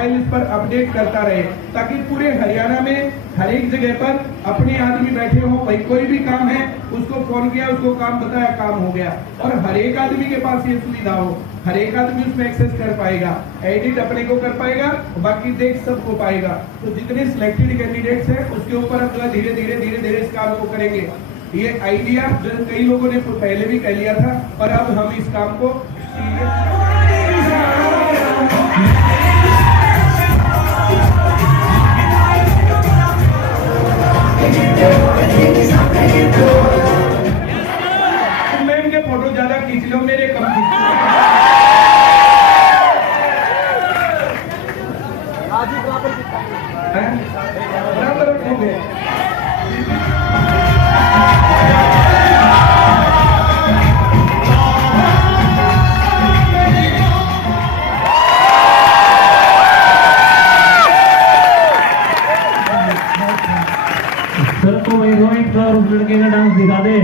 Profile पर update करता रहे ताकि पूरे हरियाणा में हर एक जगह पर अपने आदमी बैठे हो। भाई कोई भी काम है उसको फोन किया, उसको काम बताया, काम हो गया। और हर एक आदमी के पास ये सुविधा हो, हर एक आदमी उसमें एक्सेस कर पाएगा, एडिट अपने को कर पाएगा, बाकी देख सबको पाएगा। तो जितने सिलेक्टेड कैंडिडेट्स हैं उसके ऊपर अब जो धीरे धीरे इस काम को करेंगे। ये आइडिया जो कई लोगों ने पहले भी कह लिया था, पर अब हम इस काम को मैम के फोटो ज्यादा खींच लो, मेरे कम खींच लो। बराबर हो गए। सर तो रोहित का उस लड़के का डांस दिखा दे।